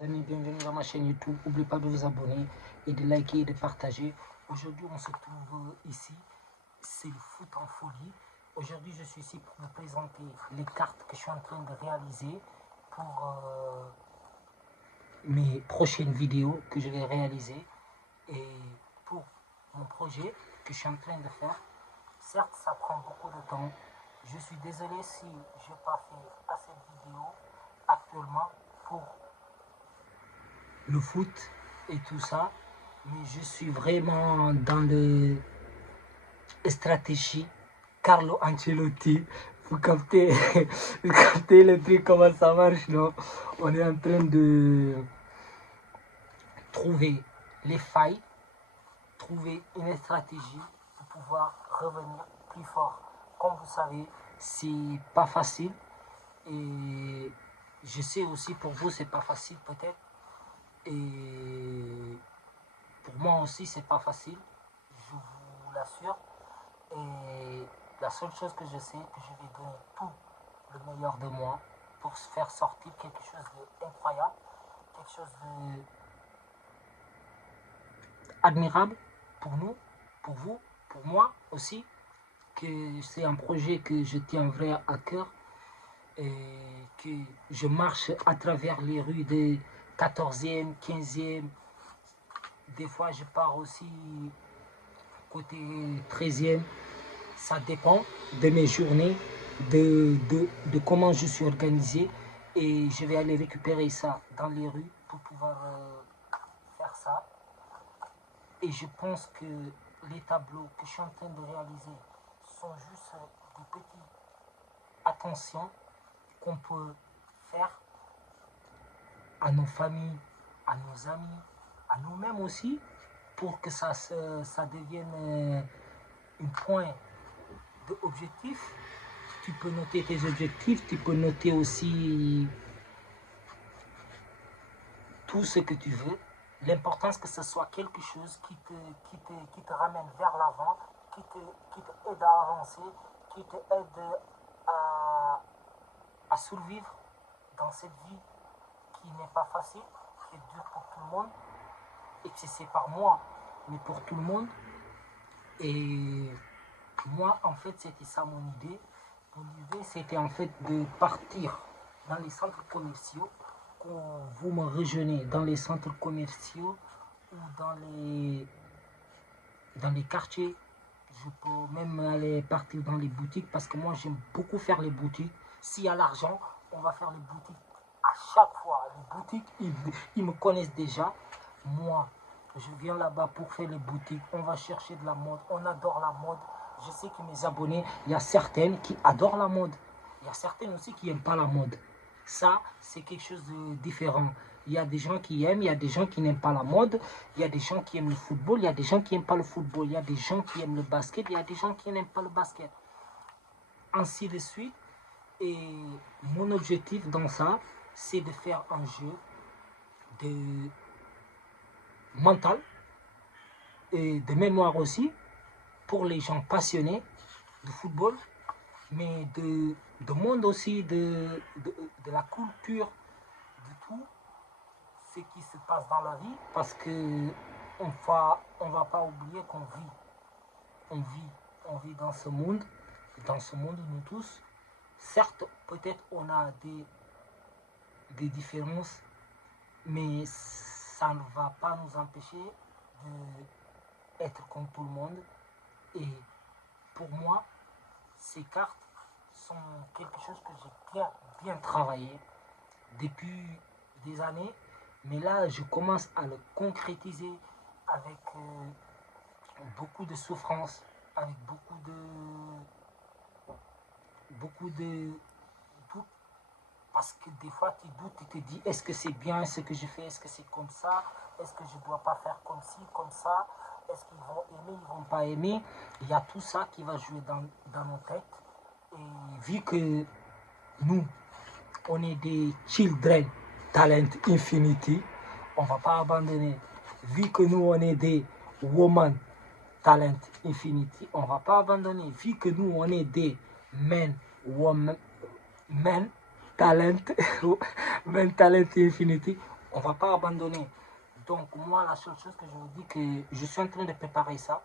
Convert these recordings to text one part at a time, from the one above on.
Amis, bienvenue dans ma chaîne YouTube. N'oubliez pas de vous abonner et de liker et de partager. Aujourd'hui, on se trouve ici. C'est le foot en folie. Aujourd'hui, je suis ici pour vous présenter les cartes que je suis en train de réaliser pour mes prochaines vidéos que je vais réaliser. Et pour mon projet que je suis en train de faire, certes, ça prend beaucoup de temps. Je suis désolé si je n'ai pas fait assez de vidéos actuellement pour le foot et tout ça, mais je suis vraiment dans le stratégie Carlo Ancelotti. Vous captez, vous captez le truc, comment ça marche, non? On est en train de trouver les failles, trouver une stratégie pour pouvoir revenir plus fort. Comme vous savez, c'est pas facile et je sais aussi pour vous c'est pas facile peut-être. Et pour moi aussi, c'est pas facile, je vous l'assure. Et la seule chose que je sais, que je vais donner tout le meilleur de moi pour faire sortir quelque chose d'incroyable, quelque chose d'admirable pour nous, pour vous, pour moi aussi, que c'est un projet que je tiens vraiment à cœur et que je marche à travers les rues de 14e, 15e. Des fois, je pars aussi côté 13e. Ça dépend de mes journées, de comment je suis organisé. Et je vais aller récupérer ça dans les rues pour pouvoir faire ça. Et je pense que les tableaux que je suis en train de réaliser sont juste des petites attentions qu'on peut faire à nos familles, à nos amis, à nous-mêmes aussi, pour que ça devienne un point d'objectif. Tu peux noter tes objectifs, tu peux noter aussi tout ce que tu veux. L'important c'est que ce soit quelque chose qui te ramène vers l'avant, qui te aide à avancer, qui te aide à survivre dans cette vie qui n'est pas facile, qui est dure pour tout le monde, et que c'est par moi, mais pour tout le monde. Et moi, en fait, c'était ça mon idée. Mon idée, c'était en fait de partir dans les centres commerciaux. Quand vous me rejoignez dans les centres commerciaux ou dans les quartiers, je peux même aller partir dans les boutiques parce que moi, j'aime beaucoup faire les boutiques. S'il y a l'argent, on va faire les boutiques à chaque fois. Les boutiques, ils me connaissent déjà. Moi, je viens là-bas pour faire les boutiques. On va chercher de la mode. On adore la mode. Je sais que mes abonnés, il y a certaines qui adorent la mode. Il y a certaines aussi qui n'aiment pas la mode. Ça, c'est quelque chose de différent. Il y a des gens qui aiment, il y a des gens qui n'aiment pas la mode. Il y a des gens qui aiment le football, il y a des gens qui n'aiment pas le football. Il y a des gens qui aiment le basket, il y a des gens qui n'aiment pas le basket. Ainsi de suite. Et mon objectif dans ça, c'est de faire un jeu de mental et de mémoire aussi pour les gens passionnés de football, mais de monde aussi, de la culture, de tout ce qui se passe dans la vie, parce que on va pas oublier qu'on vit, on vit dans ce monde nous tous. Certes, peut-être on a des différences, mais ça ne va pas nous empêcher d'être comme tout le monde. Et pour moi, ces cartes sont quelque chose que j'ai bien travaillé depuis des années, mais là je commence à le concrétiser avec beaucoup de souffrance, avec beaucoup de doute, parce que des fois tu doutes, tu te dis est-ce que c'est bien ce que je fais, est-ce que c'est comme ça, est-ce que je ne dois pas faire comme ci, comme ça, est-ce qu'ils vont aimer, ils ne vont pas aimer. Il y a tout ça qui va jouer dans nos têtes. Et vu que nous, on est des children talent infinity, on ne va pas abandonner. Vu que nous, on est des woman talent infinity, on ne va pas abandonner. Vu que nous, on est des men, woman, men talent, men talent infinity, On ne va pas abandonner. Donc moi, la seule chose que je vous dis, que je suis en train de préparer ça.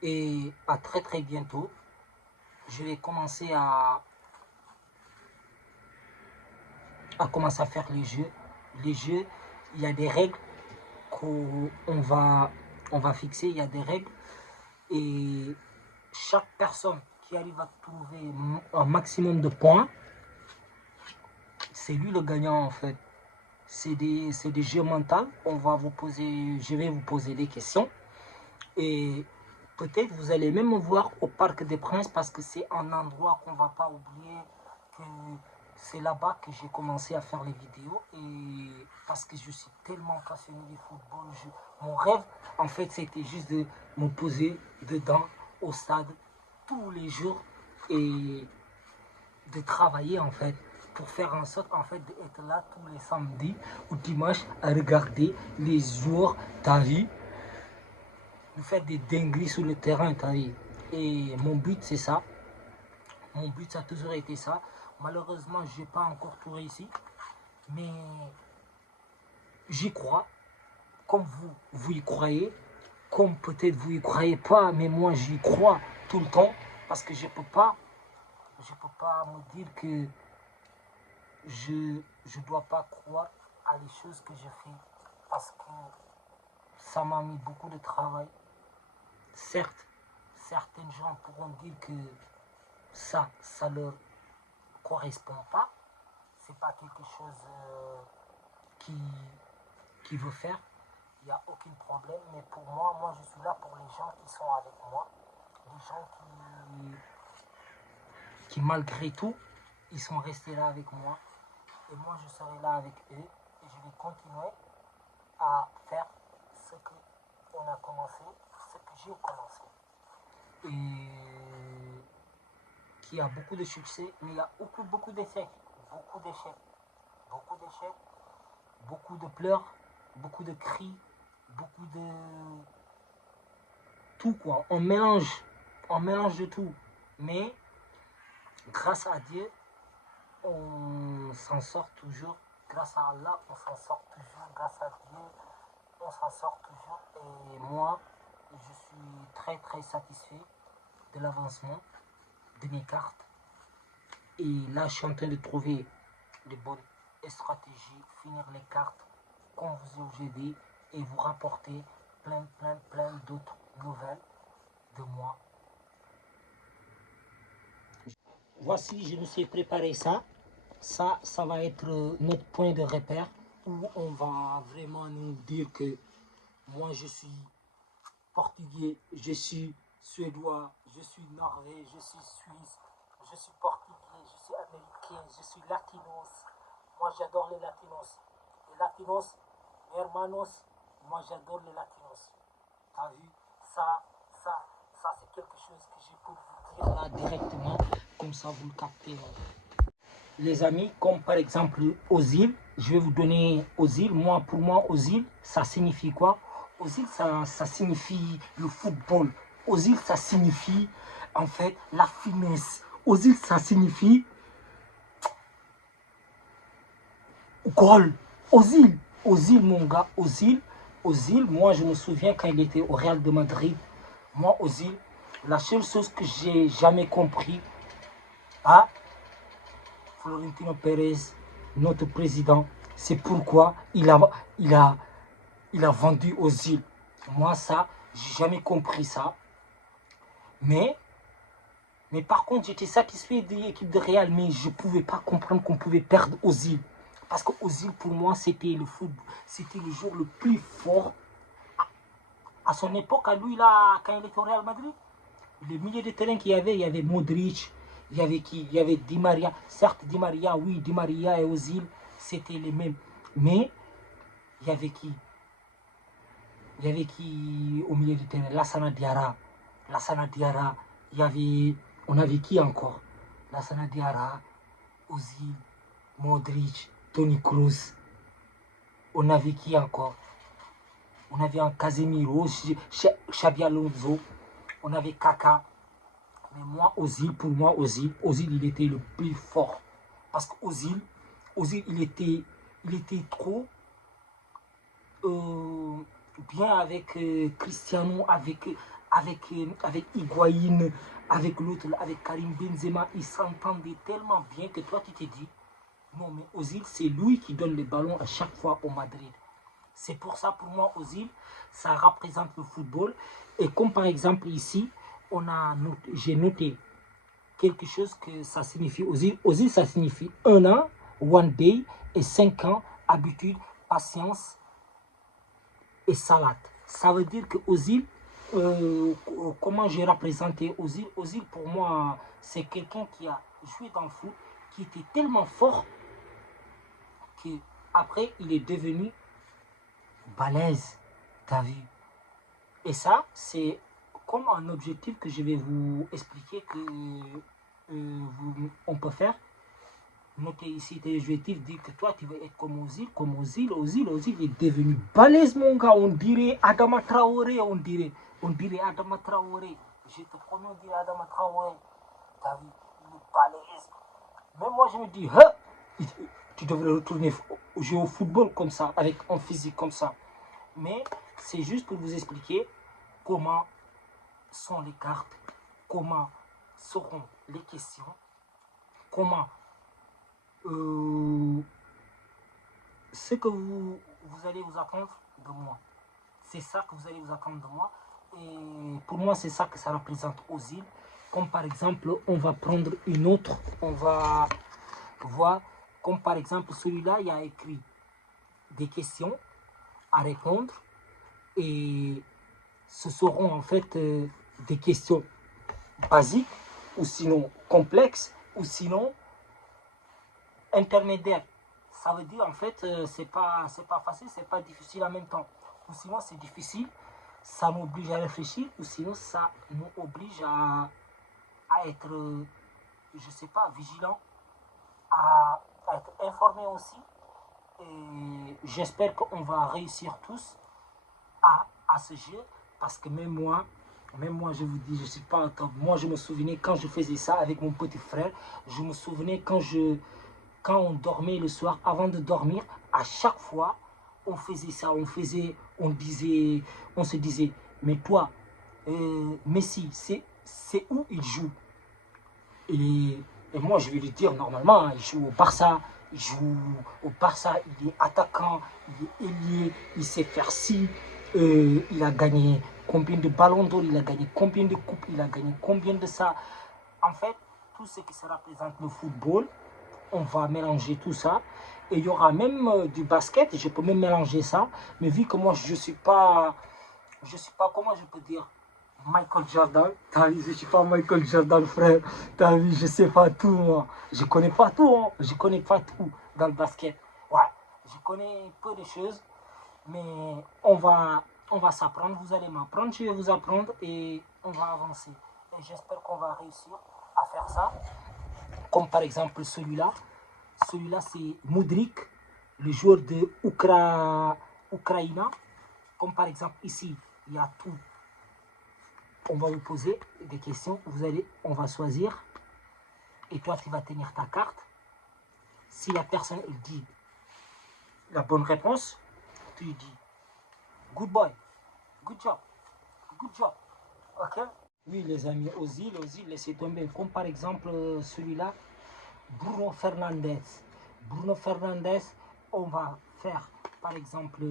Et à très très bientôt, je vais commencer commencer à faire les jeux. Les jeux, il y a des règles qu'on va fixer, il y a des règles. Et chaque personne qui arrive à trouver un maximum de points, c'est lui le gagnant en fait. C'est des jeux mentaux. Je vais vous poser des questions. Et peut-être vous allez même me voir au Parc des Princes parce que c'est un endroit qu'on ne va pas oublier. Que c'est là-bas que j'ai commencé à faire les vidéos. Et parce que je suis tellement passionné du football. Mon rêve, en fait, c'était juste de me poser dedans, au stade, tous les jours. Et de travailler, en fait, pour faire en sorte, en fait, d'être là tous les samedis ou dimanches à regarder les joueurs, t'as vu, nous faire des dingueries sur le terrain, t'as vu. Et mon but, c'est ça. Mon but, ça a toujours été ça. Malheureusement, je n'ai pas encore tout réussi. Mais j'y crois. Comme vous y croyez. Comme peut-être vous y croyez pas. Mais moi, j'y crois tout le temps. Parce que je peux pas me dire que je ne dois pas croire à les choses que je fais. Parce que ça m'a mis beaucoup de travail. Certes, certains gens pourront dire que ça leur correspond pas. C'est pas quelque chose qui, qui veut faire. Il n'y a aucun problème. Mais pour moi, je suis là pour les gens qui sont avec moi. Les gens qui malgré tout, ils sont restés là avec moi. Et moi, je serai là avec eux. Et je vais continuer à faire ce qu'on a commencé, ce que j'ai commencé. Et qui a beaucoup de succès, mais il y a beaucoup d'échecs. Beaucoup d'échecs. Beaucoup d'échecs. Beaucoup de pleurs. Beaucoup de cris. Beaucoup de... tout quoi. On mélange de tout. Mais grâce à Dieu, on s'en sort toujours. Grâce à Allah, on s'en sort toujours. Grâce à Dieu, on s'en sort toujours. Et moi, je suis très très satisfait de l'avancement de mes cartes. Et là, je suis en train de trouver les bonnes stratégies, finir les cartes, comme vous ai dit, et vous rapporter plein d'autres nouvelles de moi. Voici, je me suis préparé ça. Ça va être notre point de repère où on va vraiment nous dire que moi je suis portugais, je suis suédois, je suis norvégien, je suis suisse, je suis portugais, je suis américain, je suis latinos. Moi j'adore les latinos. Les latinos, mes hermanos, moi j'adore les latinos. T'as vu, ça c'est quelque chose que je peux vous dire là directement, comme ça vous le captez. Les amis, comme par exemple aux îles, je vais vous donner aux îles. Pour moi, aux îles, ça signifie quoi? Aux îles, ça signifie le football. Aux îles, ça signifie en fait la finesse. Aux îles, ça signifie goal. Aux îles, mon gars, aux îles, moi je me souviens quand il était au Real de Madrid, moi aux îles, la seule chose que j'ai jamais compris, ah, Florentino Pérez, notre président, c'est pourquoi il a vendu aux îles. Moi, ça, j'ai jamais compris ça. Mais par contre, j'étais satisfait de l'équipe de Real, mais je ne pouvais pas comprendre qu'on pouvait perdre aux îles. Parce qu'aux îles, pour moi, c'était le football, c'était le jour le plus fort. À son époque, à lui, là, quand il était au Real Madrid, le milieu de terrain qu'il y avait Modric, il y avait qui? Il y avait Di Maria. Certes, Di Maria, oui, Di Maria et Ozil, c'était les mêmes. Mais il y avait qui? Il y avait qui au milieu de terrain? Lassana Diarra. Lassana Diarra. On avait qui encore? Lassana Diarra, Ozil, Modric, Toni Kroos. On avait qui encore? On avait un Casemiro, Xabi Alonso. On avait Kaka. Mais moi, pour moi, Ozil, il était le plus fort. Parce qu'Ozil, il était il était trop bien avec Cristiano, avec Higuaín, avec l'autre, avec Karim Benzema. Ils s'entendaient tellement bien que toi, tu t'es dit, non, mais Ozil, c'est lui qui donne les ballons à chaque fois au Madrid. C'est pour ça, pour moi, Ozil, ça représente le football. Et comme par exemple ici, j'ai noté quelque chose que ça signifie Ozil. Ozil, ça signifie 1 an, one day, et 5 ans, habitude, patience et salade. Ça veut dire que Ozil, comment j'ai représenté Ozil? Ozil, pour moi, c'est quelqu'un qui a joué dans le foot, qui était tellement fort qu'après, il est devenu balèze. T'as vu? Et ça, c'est comme un objectif que je vais vous expliquer que on peut faire. Notez ici tes objectifs, dire que toi tu veux être comme Ozil, Ozil est devenu balèze mon gars, on dirait Adama Traoré, on dirait Adama Traoré. Je te promets, on dirait Adama Traoré. T'as vu, il est balèze. Même moi je me dis, hein, tu devrais retourner jouer au football comme ça, avec un physique comme ça. Mais c'est juste pour vous expliquer comment sont les cartes, comment seront les questions, comment ce que vous allez vous attendre de moi. C'est ça que vous allez vous attendre de moi. Et pour moi, c'est ça que ça représente Ozil. Comme par exemple, on va prendre une autre, on va voir, comme par exemple celui-là, il y a écrit des questions à répondre. Et ce seront en fait des questions basiques, ou sinon complexes, ou sinon intermédiaires. Ça veut dire en fait, c'est pas facile, c'est pas difficile en même temps. Ou sinon c'est difficile, ça m'oblige à réfléchir, ou sinon ça nous oblige à être, je sais pas, vigilant, à être informé aussi. Et j'espère qu'on va réussir tous à ce jeu, parce que même moi, je vous dis, je suis pas un top. Moi, je me souvenais quand je faisais ça avec mon petit frère. Je me souvenais quand on dormait le soir, avant de dormir, à chaque fois, on faisait ça. On se disait, mais toi, Messi, c'est où il joue? Et moi, je vais lui dire, normalement, il joue au Barça. Il joue au Barça, il est attaquant, il est ailier, il sait faire ci. Il a gagné combien de ballons d'or, il a gagné combien de coupes, il a gagné combien de ça. En fait, tout ce qui se représente le football, on va mélanger tout ça. Et il y aura même du basket, je peux même mélanger ça. Mais vu que moi, je suis pas, comment je peux dire, Michael Jordan, t'as vu, je suis pas Michael Jordan, frère. T'as vu, je sais pas tout, moi. Je connais pas tout, hein. Je connais pas tout dans le basket. Ouais, je connais peu de choses, mais on va s'apprendre. Vous allez m'apprendre, je vais vous apprendre et on va avancer. Et j'espère qu'on va réussir à faire ça. Comme par exemple celui-là. Celui-là, c'est Mudryk, le joueur de Ukraine. Comme par exemple ici, il y a tout. On va vous poser des questions. On va choisir. Et toi, tu vas tenir ta carte. Si la personne dit la bonne réponse, tu lui dis good boy, good job, good job. Ok? Oui, les amis, Ozil, laissez tomber. Comme par exemple celui-là, Bruno Fernandes. Bruno Fernandes, on va faire par exemple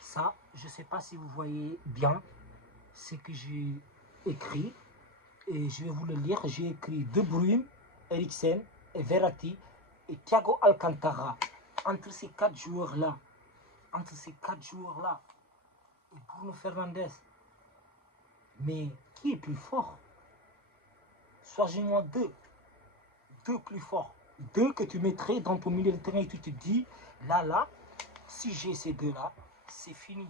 ça. Je ne sais pas si vous voyez bien ce que j'ai écrit. Et je vais vous le lire. J'ai écrit De Bruyne, Eriksen et Verratti et Thiago Alcantara. Entre ces quatre joueurs-là, et Bruno Fernandes, mais qui est plus fort? Choisis-moi deux plus forts. Deux que tu mettrais dans ton milieu de terrain et tu te dis, là, si j'ai ces deux-là, c'est fini.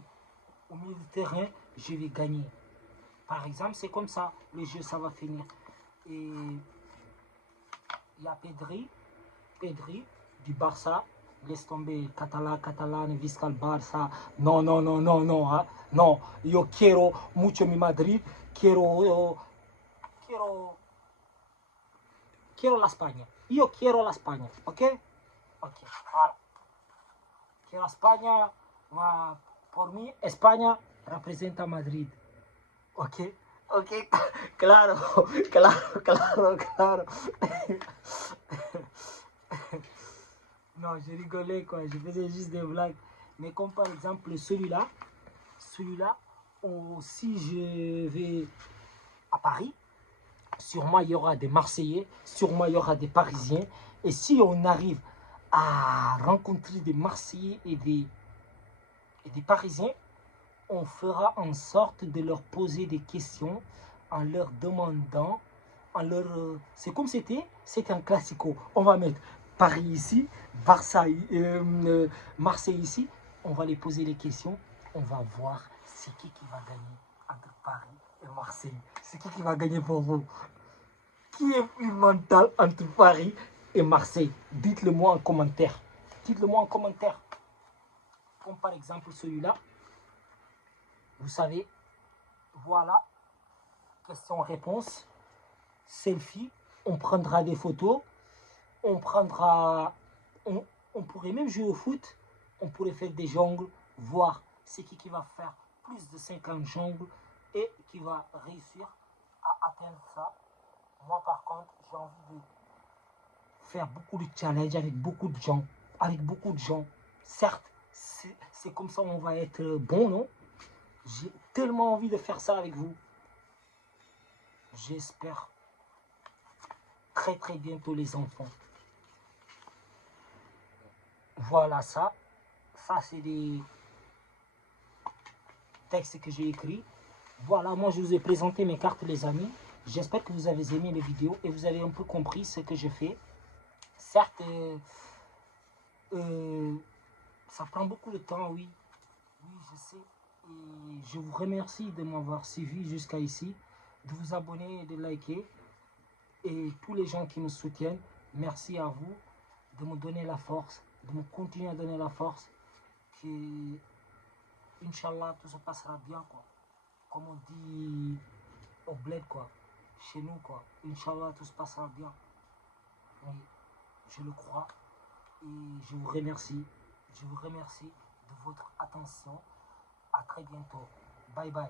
Au milieu de terrain, je vais gagner. Par exemple, c'est comme ça, le jeu, ça va finir. Et il y a Pedri du Barça. Laisse tomber Catalan, Visca Barça. Non, hein. Non, yo quiero mucho mi Madrid. Quiero la España. Yo quiero la España, ¿ok? Ok, voilà. Quiero España, por mí, España representa Madrid. Ok, ok, claro, claro, claro, claro. Non, je rigolais quoi, je faisais juste des blagues. Mais comme par exemple celui-là, si je vais à Paris, sûrement il y aura des Marseillais, sûrement il y aura des Parisiens. Et si on arrive à rencontrer des Marseillais et des Parisiens, on fera en sorte de leur poser des questions en leur demandant, c'est comme c'était un classico. On va mettre Paris ici, Marseille ici. On va les poser les questions. On va voir c'est qui va gagner entre Paris et Marseille. C'est qui va gagner pour vous? Qui est plus mental entre Paris et Marseille? Dites-le moi en commentaire. Dites-le moi en commentaire. Comme par exemple celui-là. Vous savez, voilà, question-réponse, selfie, on prendra des photos, on pourrait même jouer au foot, on pourrait faire des jongles, voir c'est qui va faire plus de 50 jongles et qui va réussir à atteindre ça. Moi par contre, j'ai envie de faire beaucoup de challenges avec beaucoup de gens, Certes, c'est comme ça on va être bon, non? J'ai tellement envie de faire ça avec vous. J'espère très très bientôt les enfants. Voilà ça. Ça c'est des textes que j'ai écrits. Voilà, moi je vous ai présenté mes cartes les amis. J'espère que vous avez aimé les vidéos et vous avez un peu compris ce que je fais. Certes, ça prend beaucoup de temps, oui. Oui, je sais. Et je vous remercie de m'avoir suivi jusqu'à ici, de vous abonner et de liker. Et tous les gens qui me soutiennent, merci à vous de me donner la force, de me continuer à donner la force. Que, Inch'Allah, tout se passera bien, quoi. Comme on dit au bled, quoi. Chez nous, quoi. Inch'Allah, tout se passera bien. Oui, je le crois. Et je vous remercie. Je vous remercie de votre attention. À très bientôt. Bye bye.